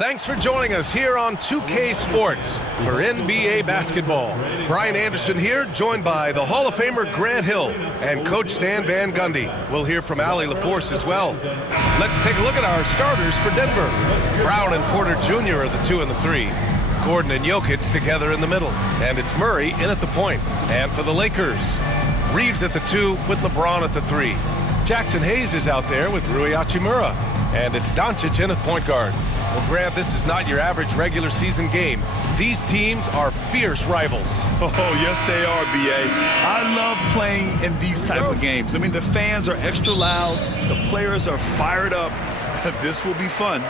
Thanks for joining us here on 2K Sports for NBA basketball. Brian Anderson here, joined by the Hall of Famer Grant Hill and Coach Stan Van Gundy. We'll hear from Allie LaForce as well. Let's take a look at our starters for Denver. Brown and Porter Jr. are the 2 and the 3. Gordon and Jokic together in the middle. And it's Murray in at the point. And for the Lakers, Reeves at the 2 with LeBron at the 3. Jackson Hayes is out there with Rui Hachimura. And it's Doncic in at point guard. Well, Grant, this is not your average regular season game. These teams are fierce rivals. Oh, yes, they are, B.A. I love playing in these type of games. I mean, the fans are extra loud. The players are fired up. This will be fun.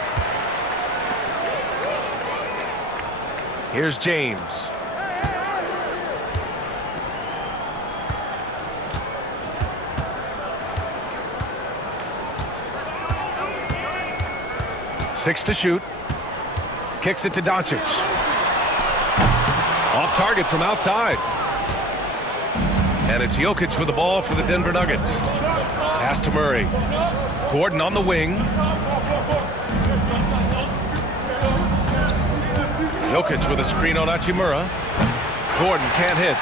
Here's James. Six to shoot. Kicks it to Doncic. Off target from outside. And it's Jokic with the ball for the Denver Nuggets. Pass to Murray. Gordon on the wing. Jokic with a screen on Hachimura. Gordon can't hit.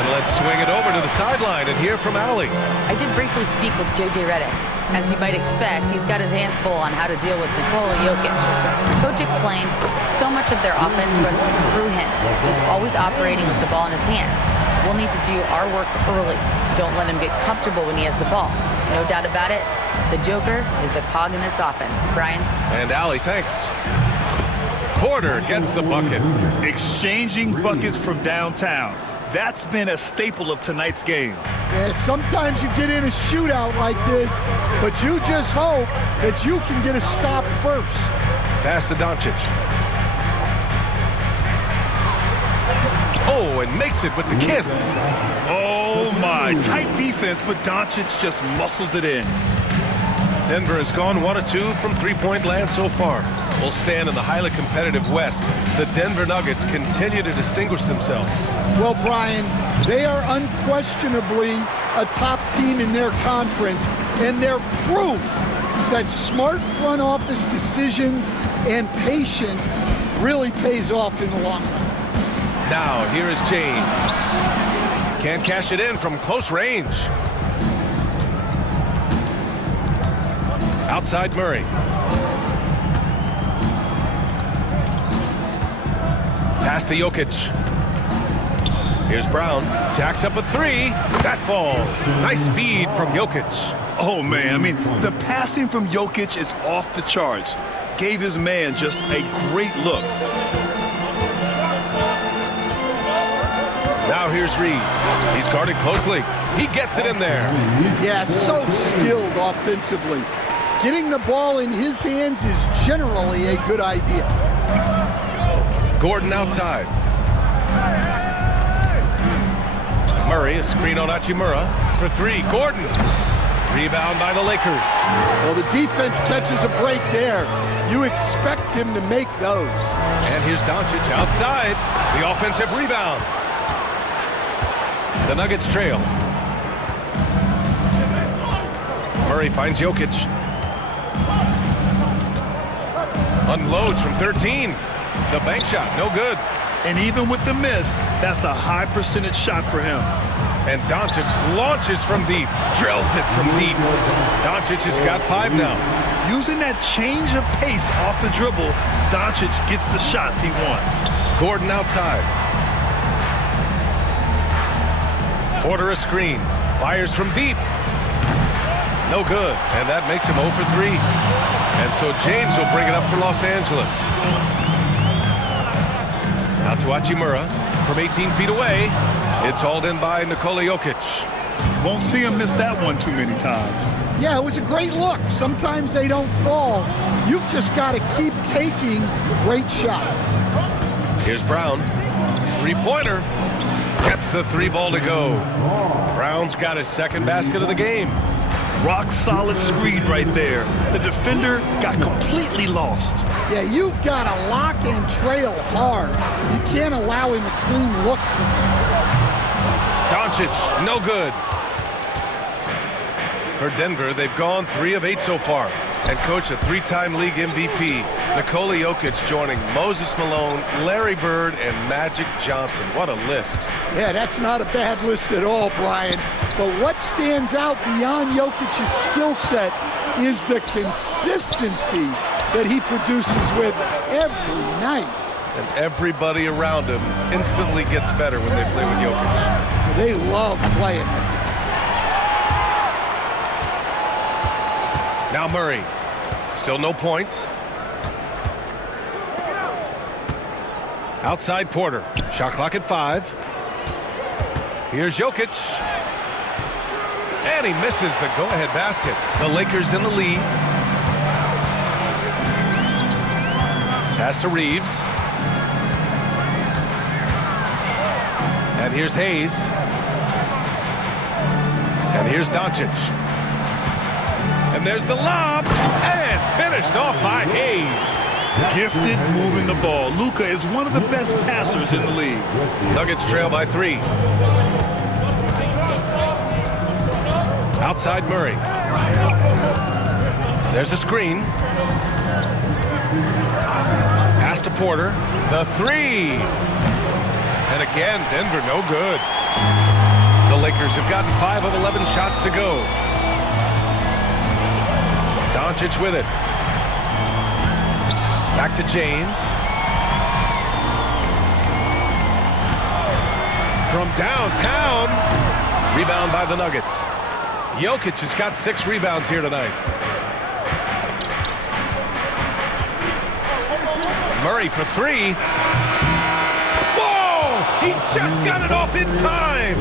And let's swing it over to the sideline and hear from Allie. I did briefly speak with J.J. Redick. As you might expect, he's got his hands full on how to deal with Nikola Jokic. Coach explained so much of their offense runs through him. He's always operating with the ball in his hands. We'll need to do our work early. Don't let him get comfortable when he has the ball. No doubt about it, the Joker is the cog in this offense. Brian? And Allie, thanks. Porter gets the bucket. Exchanging buckets from downtown. That's been a staple of tonight's game. Yeah, sometimes you get in a shootout like this, but you just hope that you can get a stop first. Pass to Doncic. Oh, and makes it with the kiss. Oh, my. Tight defense, but Doncic just muscles it in. Denver has gone 1 of 2 from three-point land so far. Will stand in the highly competitive West. The Denver Nuggets continue to distinguish themselves. Well, Brian, they are unquestionably a top team in their conference, and they're proof that smart front office decisions and patience really pays off in the long run. Now, here is James. Can't cash it in from close range. Outside Murray. Pass to Jokic. Here's Brown. Jacks up a 3. That falls. Nice feed from Jokic. Oh, man. I mean, the passing from Jokic is off the charts. Gave his man just a great look. Now here's Reeves. He's guarded closely. He gets it in there. Yeah, so skilled offensively. Getting the ball in his hands is generally a good idea. Gordon outside. Murray, a screen on Hachimura for 3. Gordon. Rebound by the Lakers. Well, the defense catches a break there. You expect him to make those. And here's Doncic outside. The offensive rebound. The Nuggets trail. Murray finds Jokic. Unloads from 13. The bank shot, no good. And even with the miss, that's a high percentage shot for him. And Doncic launches from deep, drills it from deep. Doncic has got 5 now. Using that change of pace off the dribble, Doncic gets the shots he wants. Gordon outside. Porter a screen, fires from deep. No good, and that makes him 0 for 3. And so James will bring it up for Los Angeles. Out to Hachimura from 18 feet away. It's hauled in by Nikola Jokic. Won't see him miss that one too many times. Yeah, it was a great look. Sometimes they don't fall. You've just got to keep taking great shots. Here's Brown. Three-pointer. Gets the 3 ball to go. Brown's got his 2nd basket of the game. Rock solid screen right there. The defender got completely lost. Yeah, you've got to lock and trail hard. You can't allow him a clean look. Doncic, no good. For Denver, they've gone 3 of 8 so far. And coach, a 3-time league MVP, Nikola Jokic joining Moses Malone, Larry Bird, and Magic Johnson. What a list. Yeah, that's not a bad list at all, Brian. But what stands out beyond Jokic's skill set is the consistency that he produces with every night. And everybody around him instantly gets better when they play with Jokic. They love playing with him. Now Murray. Still no points. Outside Porter. Shot clock at 5. Here's Jokic. And he misses the go-ahead basket. The Lakers in the lead. Pass to Reeves. And here's Hayes. And here's Doncic. And there's the lob. And finished off by Hayes. Gifted moving the ball. Luka is one of the best passers in the league. Nuggets trail by 3. Outside Murray. There's a screen. Pass to Porter. The 3. And again, Denver no good. The Lakers have gotten 5 of 11 shots to go. Doncic with it. Back to James. From downtown. Rebound by the Nuggets. Jokic has got 6 rebounds here tonight. Murray for 3. Whoa! He just got it off in time.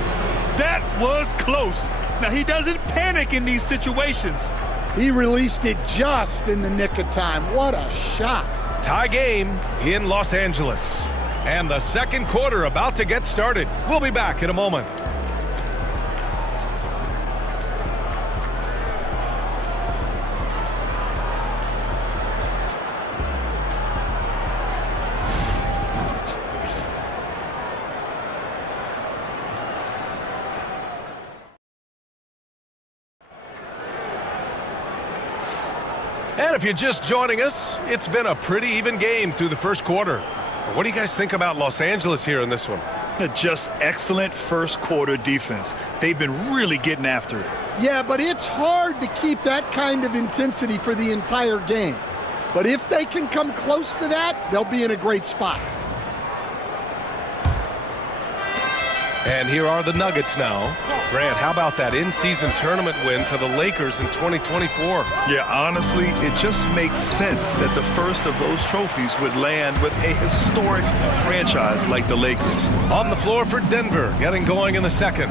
That was close. Now, he doesn't panic in these situations. He released it just in the nick of time. What a shot. Tie game in Los Angeles. And the second quarter about to get started. We'll be back in a moment. And if you're just joining us, it's been a pretty even game through the first quarter. What do you guys think about Los Angeles here in this one? Just excellent first quarter defense. They've been really getting after it. Yeah, but it's hard to keep that kind of intensity for the entire game. But if they can come close to that, they'll be in a great spot. And here are the Nuggets now. Grant, how about that in-season tournament win for the Lakers in 2024? Yeah, honestly, it just makes sense that the first of those trophies would land with a historic franchise like the Lakers. On the floor for Denver, getting going in the second.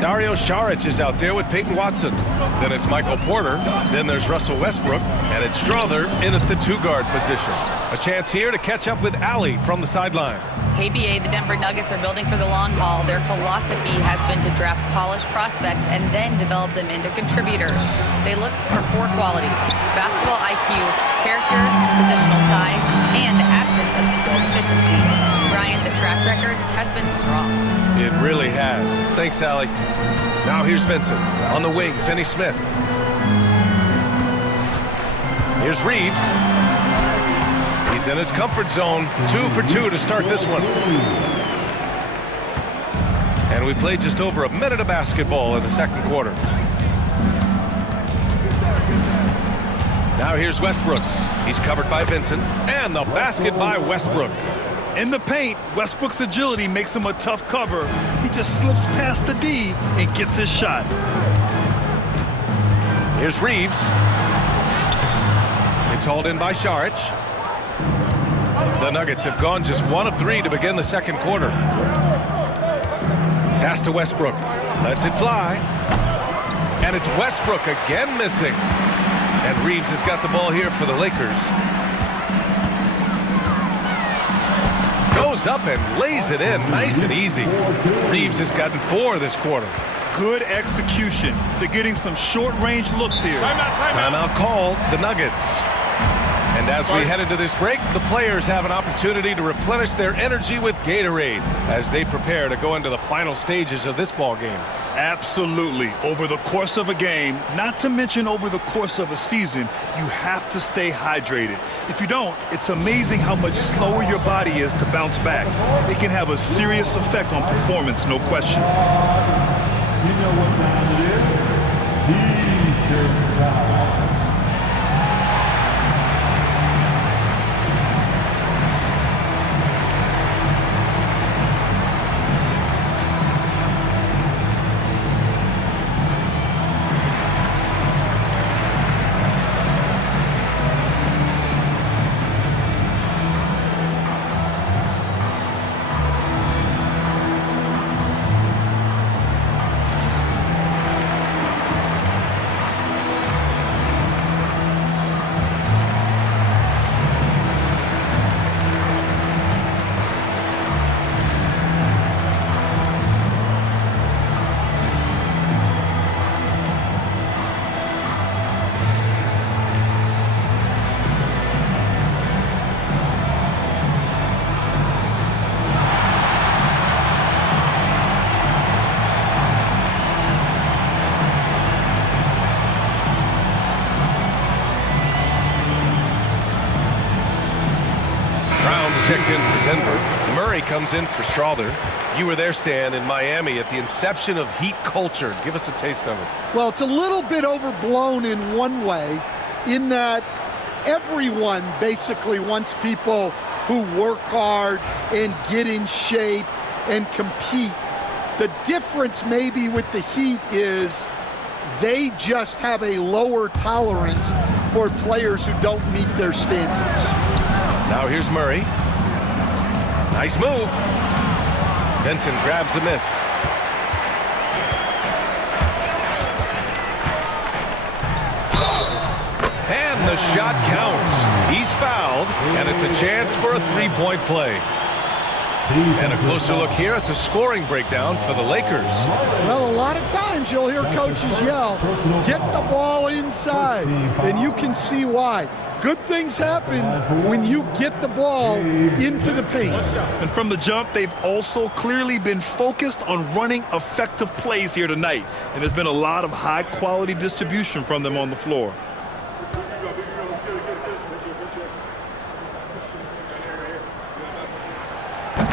Dario Saric is out there with Peyton Watson. Then it's Michael Porter. Then there's Russell Westbrook. And it's Strother in at the 2-guard position. A chance here to catch up with Allie from the sideline. Hey, BA, the Denver Nuggets are building for the long haul. Their philosophy has been to draft polished prospects and then develop them into contributors. They look for 4 qualities: basketball IQ, character, positional size, and the absence of skill deficiencies. Ryan, the track record has been strong. It really has. Thanks, Allie. Now here's Vincent. On the wing, Finney Smith. Here's Reeves. He's in his comfort zone. 2 for 2 to start this one. And we played just over a minute of basketball in the second quarter. Now here's Westbrook. He's covered by Vincent. And the basket by Westbrook. In the paint, Westbrook's agility makes him a tough cover. He just slips past the D and gets his shot. Here's Reeves. It's hauled in by Saric. The Nuggets have gone just 1 of 3 to begin the second quarter. Pass to Westbrook. Lets it fly. And it's Westbrook again missing. And Reeves has got the ball here for the Lakers. Goes up and lays it in nice and easy. Reeves has gotten 4 this quarter. Good execution. They're getting some short-range looks here. Timeout called, the Nuggets. And as we head into this break, the players have an opportunity to replenish their energy with Gatorade as they prepare to go into the final stages of this ball game. Absolutely. Over the course of a game, not to mention over the course of a season, you have to stay hydrated. If you don't, it's amazing how much slower your body is to bounce back. It can have a serious effect on performance, no question. You know what time it is? T-shirt time. Checked in for Denver. Murray comes in for Strawther. You were there, Stan, in Miami at the inception of Heat culture. Give us a taste of it. Well, it's a little bit overblown in one way, in that everyone basically wants people who work hard and get in shape and compete. The difference maybe with the Heat is they just have a lower tolerance for players who don't meet their standards. Now here's Murray. Nice move. Vincent grabs a miss. And the shot counts. He's fouled, and it's a chance for a three-point play. And a closer look here at the scoring breakdown for the Lakers. Well, a lot of times you'll hear coaches yell, get the ball inside, and you can see why. Good things happen when you get the ball into the paint. And from the jump, they've also clearly been focused on running effective plays here tonight. And there's been a lot of high-quality distribution from them on the floor.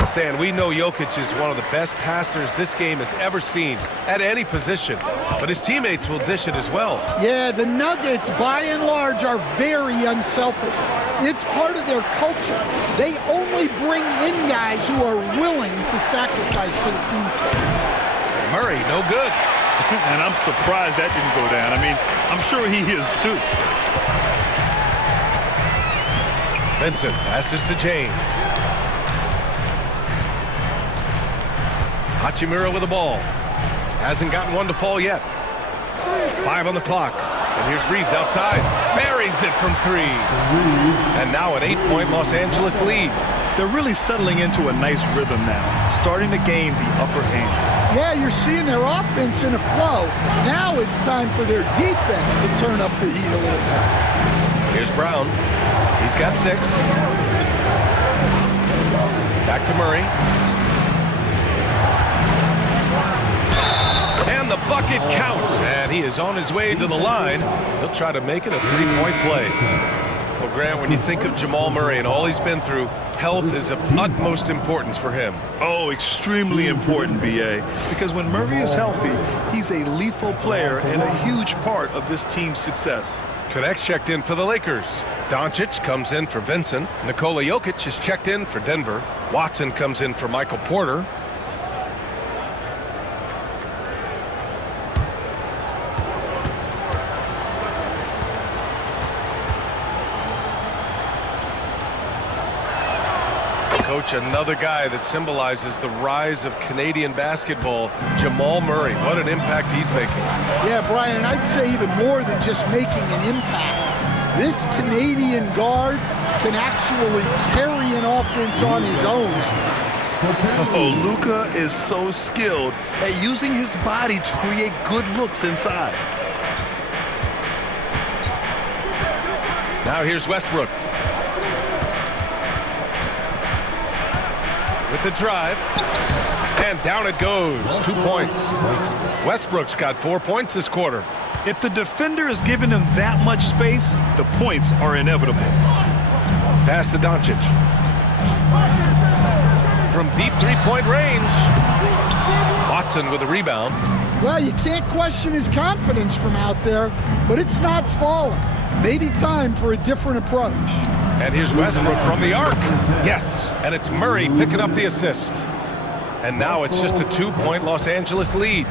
Stan, we know Jokic is one of the best passers this game has ever seen at any position, but his teammates will dish it as well. Yeah, the Nuggets, by and large, are very unselfish. It's part of their culture. They only bring in guys who are willing to sacrifice for the team's sake. Murray, no good. And I'm surprised that didn't go down. I mean, I'm sure he is too. Vincent passes to James. Hachimura with the ball. Hasn't gotten one to fall yet. 5 on the clock. And here's Reeves outside. Buries it from 3. And now an 8-point Los Angeles lead. They're really settling into a nice rhythm now, starting to gain the upper hand. Yeah, you're seeing their offense in a flow. Now it's time for their defense to turn up the heat a little bit. Here's Brown. He's got 6. Back to Murray. And the bucket counts, and he is on his way to the line. He'll try to make it a 3-point play. Well, Grant, when you think of Jamal Murray and all he's been through, health is of utmost importance for him. Oh, extremely important, B.A., because when Murray is healthy, he's a lethal player and a huge part of this team's success. Connects checked in for the Lakers. Doncic comes in for Vincent. Nikola Jokic is checked in for Denver. Watson comes in for Michael Porter. Coach, another guy that symbolizes the rise of Canadian basketball, Jamal Murray. What an impact he's making. Yeah, Brian, and I'd say even more than just making an impact. This Canadian guard can actually carry an offense on his own. Oh, Luka is so skilled at using his body to create good looks inside. Now here's Westbrook. With the drive, and down it goes. 2 points. Westbrook's got 4 points this quarter. If the defender is giving him that much space, the points are inevitable. Pass to Doncic. From deep three-point range. Watson with a rebound. Well, you can't question his confidence from out there, but it's not falling. Maybe time for a different approach. And here's Westbrook from the arc. Yes, and it's Murray picking up the assist. And now it's just a 2-point Los Angeles lead.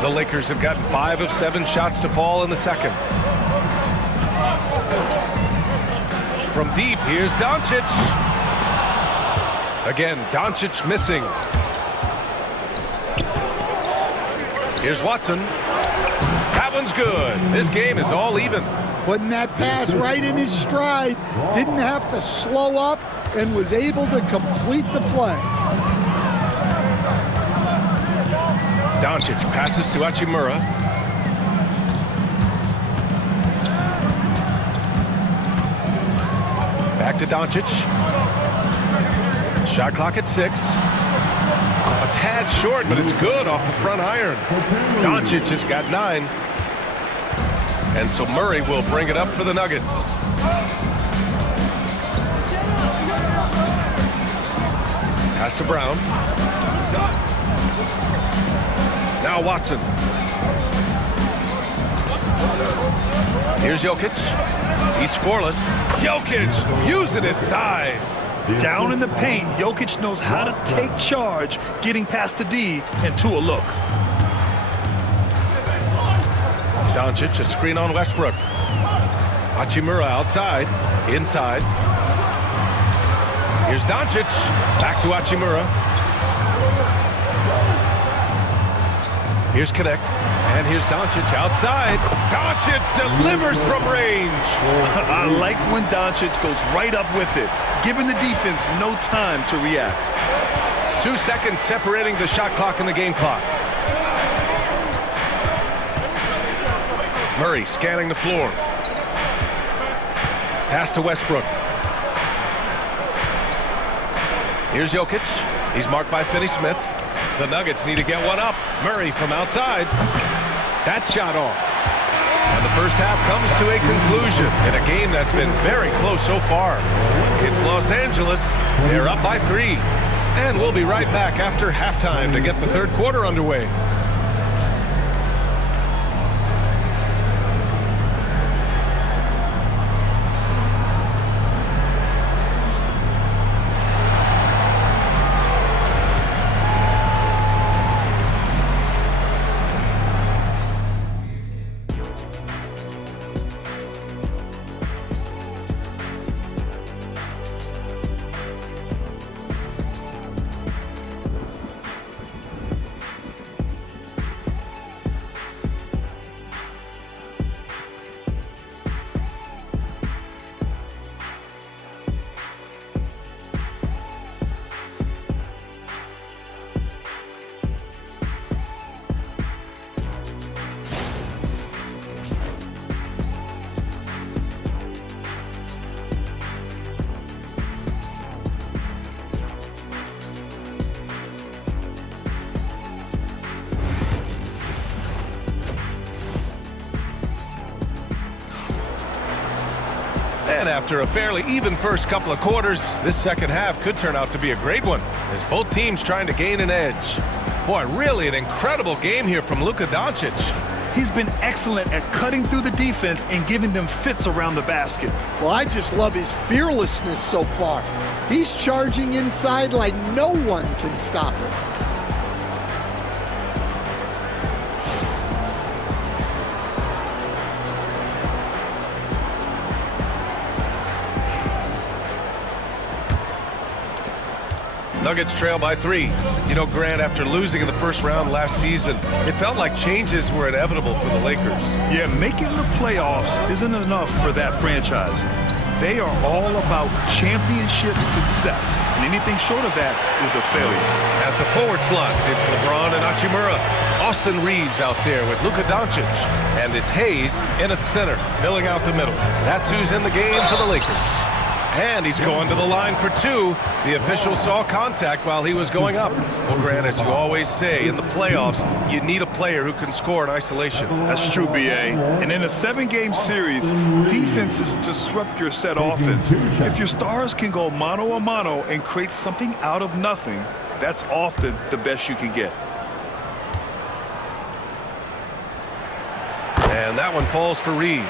The Lakers have gotten 5 of 7 shots to fall in the second. From deep, here's Doncic. Again, Doncic missing. Here's Watson. That one's good. This game is all even. Putting that pass right in his stride. Didn't have to slow up and was able to complete the play. Doncic passes to Hachimura. Back to Doncic. Shot clock at 6. A tad short, but it's good off the front iron. Doncic has got 9. And so Murray will bring it up for the Nuggets. Pass to Brown. Now Watson. Here's Jokic. He's scoreless. Jokic using his size. Down in the paint, Jokic knows how to take charge, getting past the D and to a look. Doncic, a screen on Westbrook. Hachimura outside, inside. Here's Doncic, back to Hachimura. Here's Connect, and here's Doncic outside. Doncic delivers from range. I like when Doncic goes right up with it, giving the defense no time to react. 2 seconds separating the shot clock and the game clock. Murray scanning the floor. Pass to Westbrook. Here's Jokic. He's marked by Finney-Smith. The Nuggets need to get one up. Murray from outside. That shot off. And the first half comes to a conclusion in a game that's been very close so far. It's Los Angeles. They're up by 3. And we'll be right back after halftime to get the third quarter underway. And after a fairly even first couple of quarters, this second half could turn out to be a great one, as both teams trying to gain an edge. Boy, really an incredible game here from Luka Doncic. He's been excellent at cutting through the defense and giving them fits around the basket. Well, I just love his fearlessness so far. He's charging inside like no one can stop him. Nuggets trail by 3. You know, Grant, after losing in the first round last season, it felt like changes were inevitable for the Lakers. Yeah, making the playoffs isn't enough for that franchise. They are all about championship success, and anything short of that is a failure. At the forward slots, it's LeBron and Hachimura. Austin Reeves out there with Luka Doncic. And it's Hayes in at center, filling out the middle. That's who's in the game for the Lakers. And he's going to the line for two. The official saw contact while he was going up. Well, Grant, as you always say, in the playoffs, you need a player who can score in isolation. That's true, B.A. And in a 7-game series, defenses disrupt your set offense. If your stars can go mano-a-mano and create something out of nothing, that's often the best you can get. And that one falls for Reeves.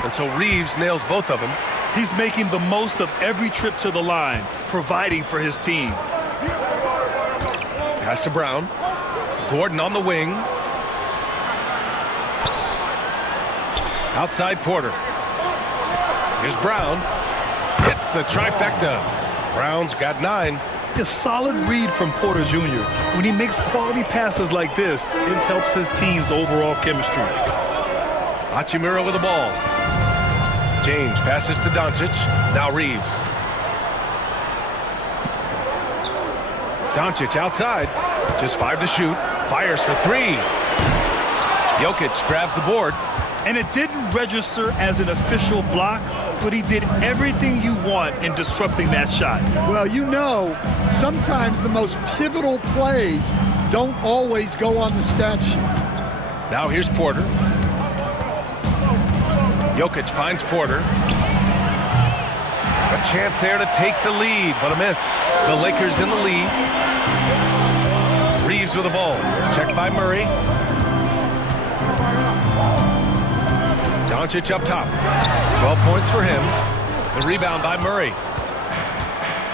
And so Reeves nails both of them. He's making the most of every trip to the line, providing for his team. Pass to Brown. Gordon on the wing. Outside Porter. Here's Brown. Hits the trifecta. Brown's got 9. A solid read from Porter Jr. When he makes quality passes like this, it helps his team's overall chemistry. Hachimura with the ball. James passes to Doncic. Now Reeves. Doncic outside. Just 5 to shoot. Fires for 3. Jokic grabs the board. And it didn't register as an official block, but he did everything you want in disrupting that shot. Well, you know, sometimes the most pivotal plays don't always go on the stat sheet. Now here's Porter. Jokic finds Porter. A chance there to take the lead, but a miss. The Lakers in the lead. Reeves with the ball. Checked by Murray. Doncic up top. 12 points for him. The rebound by Murray.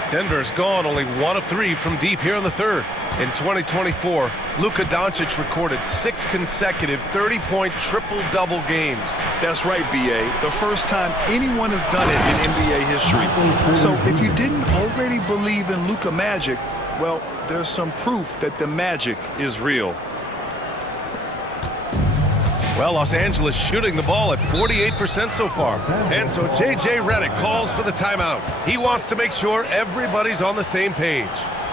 Denver's gone only 1 of 3 from deep here in the third. In 2024, Luka Doncic recorded 6 consecutive 30-point triple-double games. That's right, B.A. The first time anyone has done it in NBA history. So if you didn't already believe in Luka Magic, well, there's some proof that the magic is real. Well, Los Angeles shooting the ball at 48% so far. And so J.J. Redick calls for the timeout. He wants to make sure everybody's on the same page.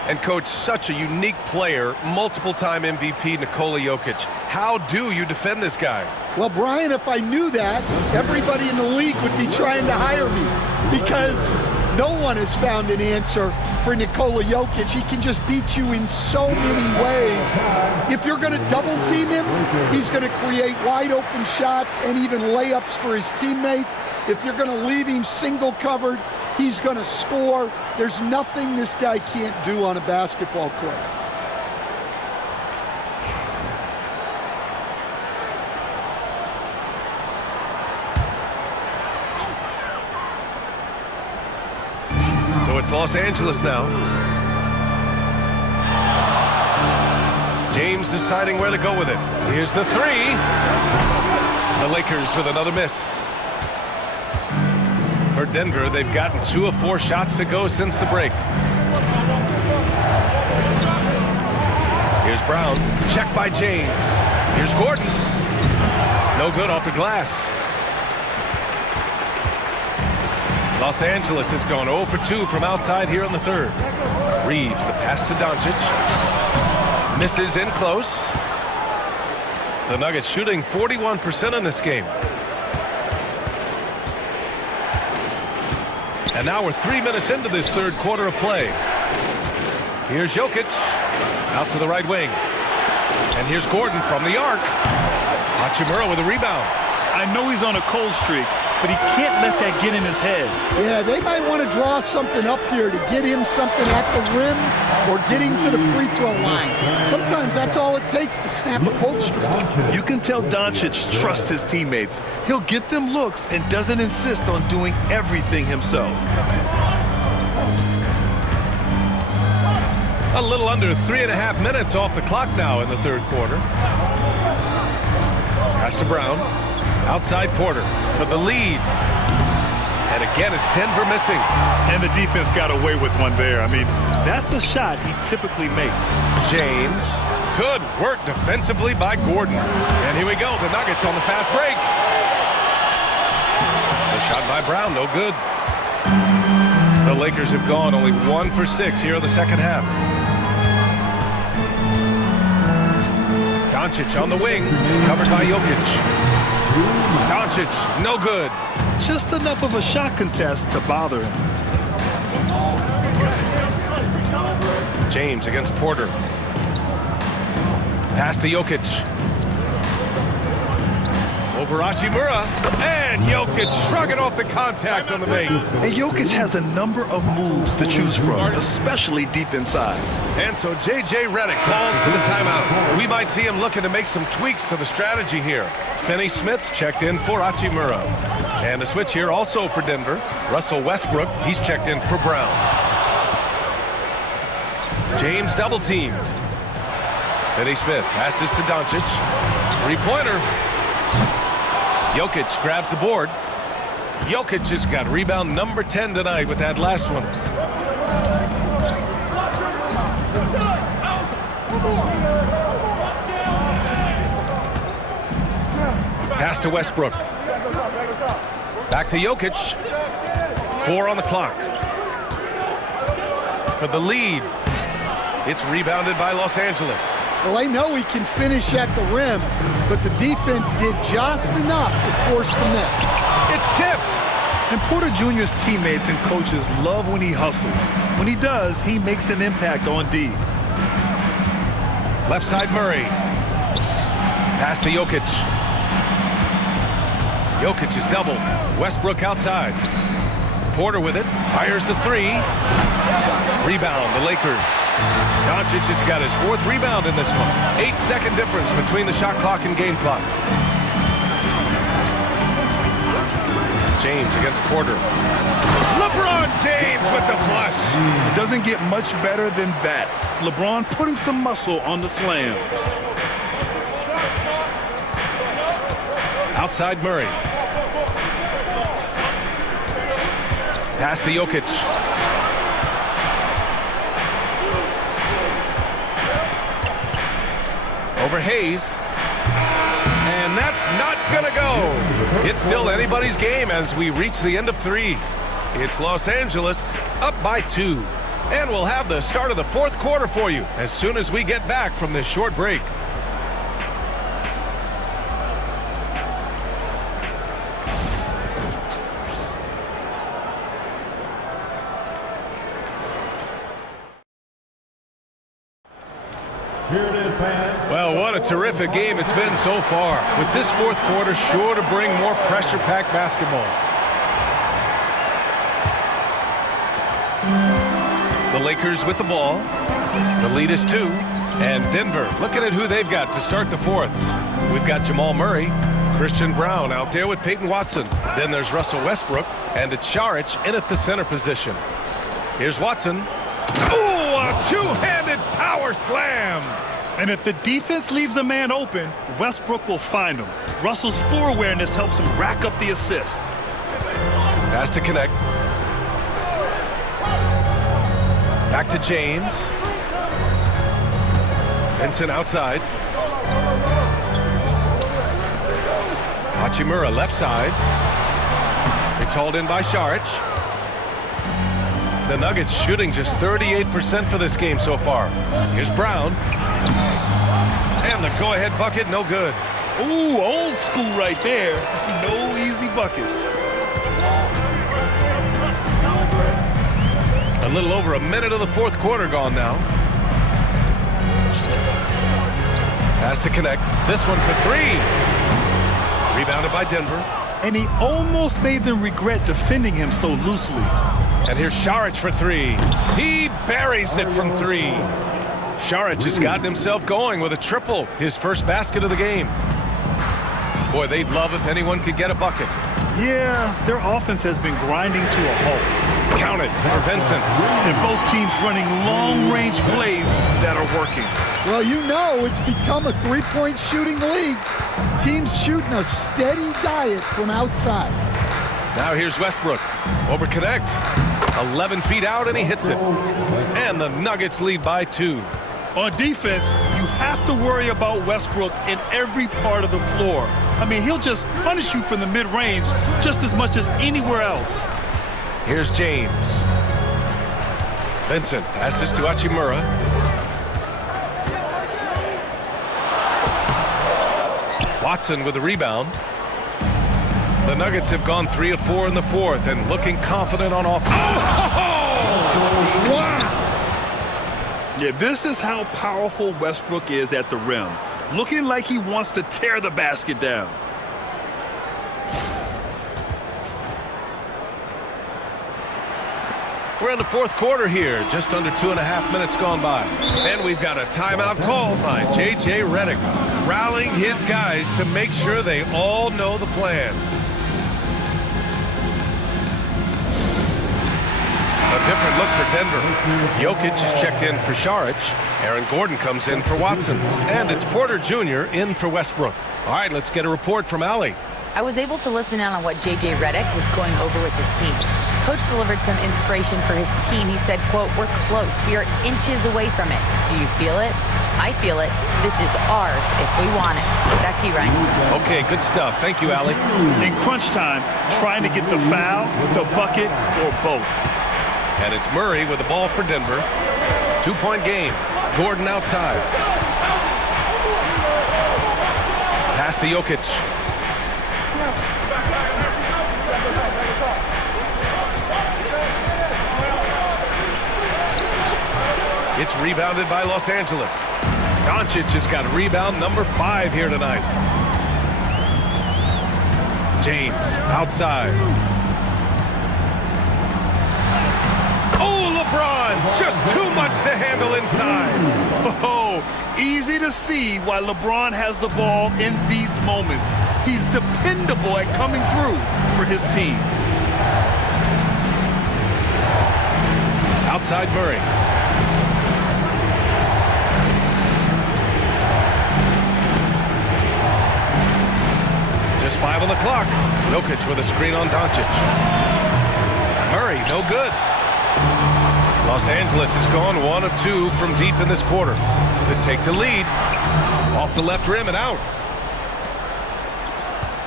And coach, such a unique player, multiple-time MVP Nikola Jokic. How do you defend this guy? Well, Brian, if I knew that, everybody in the league would be trying to hire me because no one has found an answer for Nikola Jokic. He can just beat you in so many ways. If you're going to double team him, he's going to create wide open shots and even layups for his teammates. If you're going to leave him single covered, he's going to score. There's nothing this guy can't do on a basketball court. So it's Los Angeles now. James deciding where to go with it. Here's the 3. The Lakers with another miss. For Denver, they've gotten 2 of 4 shots to go since the break. Here's Brown. Checked by James. Here's Gordon. No good off the glass. Los Angeles has gone 0 for 2 from outside here in the third. Reeves, the pass to Doncic. Misses in close. The Nuggets shooting 41% in this game. And now we're 3 minutes into this third quarter of play. Here's Jokic. Out to the right wing. And here's Gordon from the arc. Hachimura with a rebound. I know he's on a cold streak, but he can't let that get in his head. Yeah, they might want to draw something up here to get him something at the rim or get him to the free throw line. Sometimes that's all it takes to snap a cold streak. You can tell Doncic trusts his teammates. He'll get them looks and doesn't insist on doing everything himself. A little under 3.5 minutes off the clock now in the third quarter. Pass to Brown. Outside Porter for the lead. And again, it's Denver missing. And the defense got away with one there. I mean, that's a shot he typically makes. James. Good work defensively by Gordon. And here we go, the Nuggets on the fast break. shot by Brown, no good. The Lakers have gone only 1 for 6 here in the second half. Doncic on the wing, covered by Jokic. Doncic, no good. Just enough of a shot contest to bother him. James against Porter. Pass to Jokic. Over Hachimura. And Jokic shrugging off the contact on the make. And Jokic has a number of moves to choose from, especially deep inside. And so J.J. Redick calls for the timeout. We might see him looking to make some tweaks to the strategy here. Finney Smith's checked in for Hachimura. And a switch here also for Denver. Russell Westbrook, he's checked in for Brown. James double-teamed. Finney Smith passes to Doncic. Three-pointer. Jokic grabs the board. Jokic has got rebound number 10 tonight with that last one. Pass to Westbrook. Back to Jokic. 4 on the clock. For the lead. It's rebounded by Los Angeles. Well, I know he can finish at the rim, but the defense did just enough to force the miss. It's tipped. And Porter Jr.'s teammates and coaches love when he hustles. When he does, he makes an impact on D. Left side Murray. Pass to Jokic. Jokic is double. Westbrook outside. Porter with it. Fires the three. Rebound, the Lakers. Doncic has got his 4th rebound in this one. 8-second difference between the shot clock and game clock. James against Porter. LeBron James with the flush. It doesn't get much better than that. LeBron putting some muscle on the slam. Outside Murray. Pass to Jokic. Over Hayes. And that's not going to go. It's still anybody's game as we reach the end of 3. It's Los Angeles up by 2. And we'll have the start of the 4th quarter for you as soon as we get back from this short break. Well, what a terrific game it's been so far. With this 4th quarter sure to bring more pressure-packed basketball. The Lakers with the ball. The lead is 2. And Denver looking at who they've got to start the 4th. We've got Jamal Murray, Christian Brown out there with Peyton Watson. Then there's Russell Westbrook, and it's Saric in at the center position. Here's Watson. Ooh, a two-handed power slam. And if the defense leaves a man open, Westbrook will find him. Russell's floor awareness helps him rack up the assist. Pass to connect. Back to James. Vincent outside. Hachimura left side. It's hauled in by Saric. The Nuggets shooting just 38% for this game so far. Here's Brown. And the go-ahead bucket, no good. Ooh, old school right there. No easy buckets. A little over a minute of the 4th quarter gone now. Pass to connect. This one for 3. Rebounded by Denver. And he almost made them regret defending him so loosely. And here's Saric for 3. He buries it from 3. Saric has gotten himself going with a triple, his first basket of the game. Boy, they'd love if anyone could get a bucket. Yeah, their offense has been grinding to a halt. Count it for Vincent. And both teams running long-range plays that are working. Well, you know it's become a 3-point shooting league. Teams shooting a steady diet from outside. Now here's Westbrook. Over connect. 11 feet out, and he hits it. And the Nuggets lead by 2. On defense, you have to worry about Westbrook in every part of the floor. I mean, he'll just punish you from the mid-range just as much as anywhere else. Here's James. Vincent passes to Hachimura. Watson with the rebound. The Nuggets have gone 3 of 4 in the fourth and looking confident on offense. Wow! Yeah, this is how powerful Westbrook is at the rim. Looking like he wants to tear the basket down. We're in the fourth quarter here, just under 2.5 minutes gone by. And we've got a timeout called by J.J. Redick, rallying his guys to make sure they all know the plan. A different look for Denver. Jokic is checked in for Saric. Aaron Gordon comes in for Watson. And it's Porter Jr. in for Westbrook. All right, let's get a report from Allie. I was able to listen in on what J.J. Redick was going over with his team. Coach delivered some inspiration for his team. He said, quote, "We're close. We are inches away from it. Do you feel it? I feel it. This is ours if we want it." Back to you, Ryan. Okay, good stuff. Thank you, Allie. In crunch time, trying to get the foul, the bucket, or both. And it's Murray with the ball for Denver. 2-point game. Gordon outside. Pass to Jokic. It's rebounded by Los Angeles. Doncic has got rebound number 5 here tonight. James outside. Oh, LeBron, just too much to handle inside. Oh, easy to see why LeBron has the ball in these moments. He's dependable at coming through for his team. Outside Murray. Just 5 on the clock. Jokic with a screen on Doncic. Murray, no good. Los Angeles has gone 1 of 2 from deep in this quarter to take the lead. Off the left rim and out.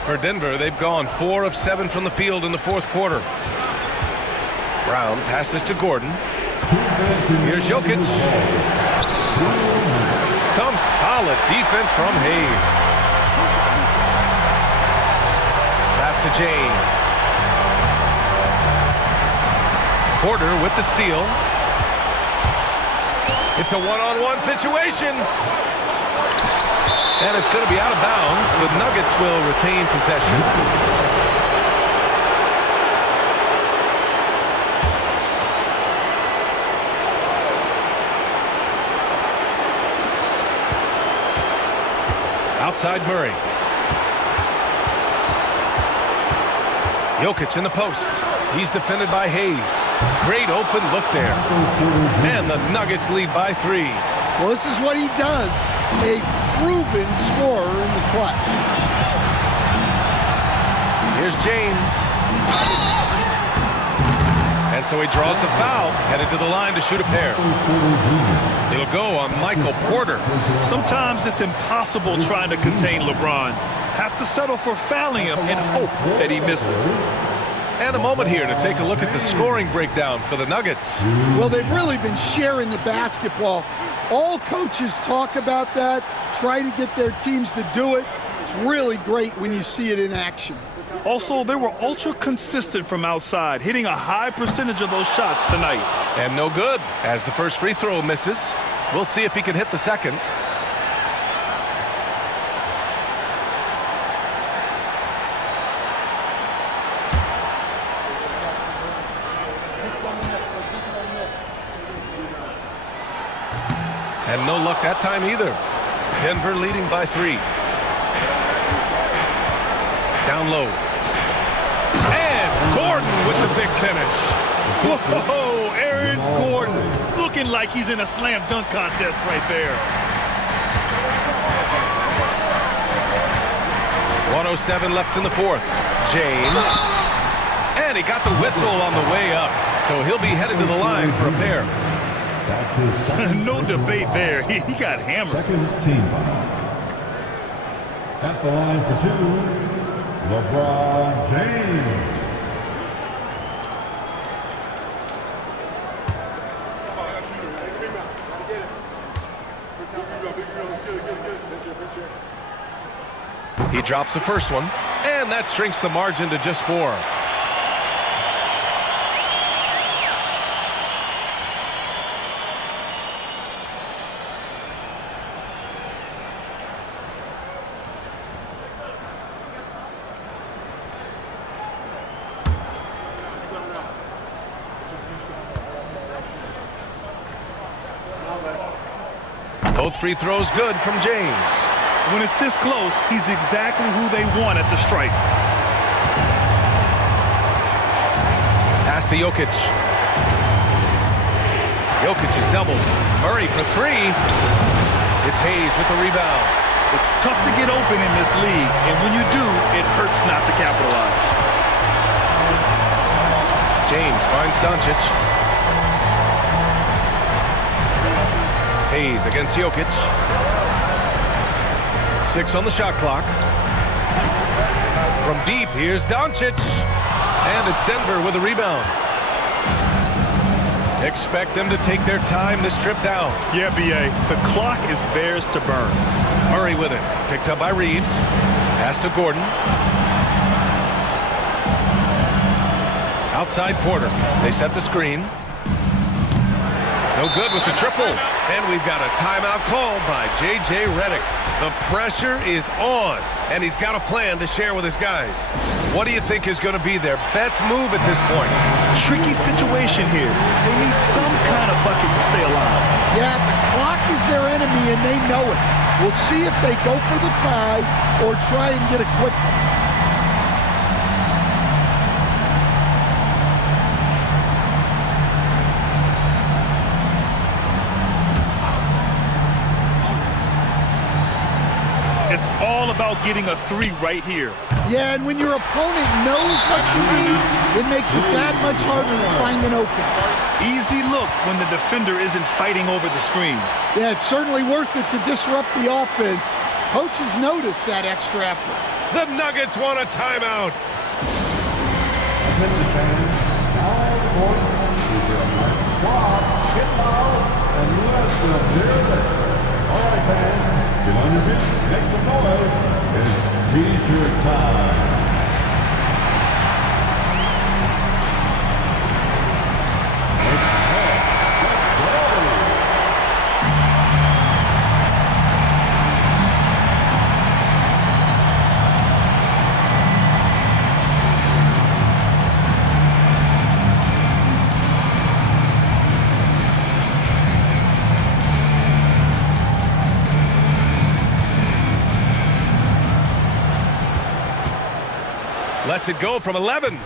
For Denver, they've gone 4 of 7 from the field in the fourth quarter. Brown passes to Gordon. Here's Jokic. Some solid defense from Hayes. Pass to James. Porter with the steal. It's a one-on-one situation. And it's going to be out of bounds. The Nuggets will retain possession. Outside Murray. Jokic in the post. He's defended by Hayes. Great open look there. And the Nuggets lead by 3. Well, this is what he does. A proven scorer in the clutch. Here's James. And so he draws the foul, headed to the line to shoot a pair. It'll go on Michael Porter. Sometimes it's impossible trying to contain LeBron. Have to settle for fouling him and hope that he misses. And a moment here to take a look at the scoring breakdown for the Nuggets. Well, they've really been sharing the basketball. All coaches talk about that, try to get their teams to do it. It's really great when you see it in action. Also, they were ultra consistent from outside, hitting a high percentage of those shots tonight. And no good, as the first free throw misses. We'll see if he can hit the second. And no luck that time either. Denver leading by 3. Down low. And Gordon with the big finish. Whoa, Aaron Gordon looking like he's in a slam dunk contest right there. 1:07 left in the fourth. James. And he got the whistle on the way up. So he'll be headed to the line for a pair. That's his second No personal debate foul. there. He got hammered. Second team foul. At the line for two, LeBron James. He drops the first one, and that shrinks the margin to just 4. Both free throws good from James. When it's this close, he's exactly who they want at the stripe. Pass to Jokic. Jokic is doubled. Murray for 3. It's Hayes with the rebound. It's tough to get open in this league, and when you do, it hurts not to capitalize. James finds Doncic. Hayes against Jokic. 6 on the shot clock. From deep, here's Doncic. And it's Denver with a rebound. Expect them to take their time this trip down. Yeah, B.A., the clock is theirs to burn. Murray with it. Picked up by Reeves. Pass to Gordon. Outside Porter. They set the screen. No good with the triple. And we've got a timeout called by J.J. Redick. The pressure is on, and he's got a plan to share with his guys. What do you think is going to be their best move at this point? Tricky situation here. They need some kind of bucket to stay alive. Yeah, the clock is their enemy, and they know it. We'll see if they go for the tie or try and get a quick one. It's all about getting a 3 right here. Yeah, and when your opponent knows what you need, it makes it that much harder to find an open. Easy look when the defender isn't fighting over the screen. Yeah, it's certainly worth it to disrupt the offense. Coaches notice that extra effort. The Nuggets want a timeout. Attention fans, now on the court is your Mike Schwab, Kid Lau, and rest of their list. All right, fans, get on your feet, make some noise. It's T-shirt time. Lets it go from 11.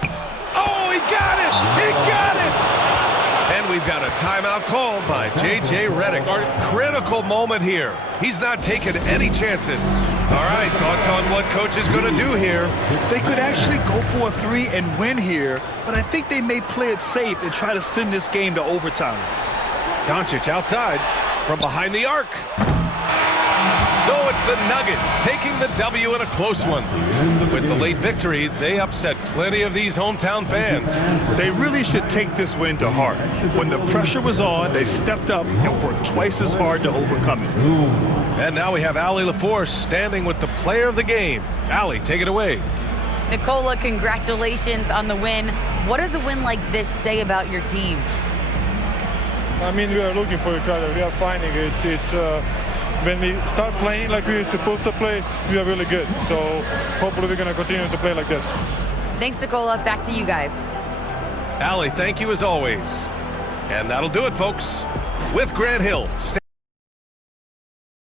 Oh, he got it! He got it! And we've got a timeout called by J.J. Redick. Critical moment here. He's not taking any chances. All right, thoughts on what coach is going to do here? They could actually go for a 3 and win here, but I think they may play it safe and try to send this game to overtime. Doncic outside from behind the arc. So it's the Nuggets taking the W in a close one. With the late victory, they upset plenty of these hometown fans. They really should take this win to heart. When the pressure was on, they stepped up and worked twice as hard to overcome it. And now we have Allie LaForce standing with the player of the game. Allie, take it away. Nicola, congratulations on the win. What does a win like this say about your team? I mean, we are looking for each other. We are finding it. When we start playing like we're supposed to play, we are really good. So hopefully we're going to continue to play like this. Thanks, Nicola. Back to you guys. Allie, thank you as always. And that'll do it, folks. With Grant Hill,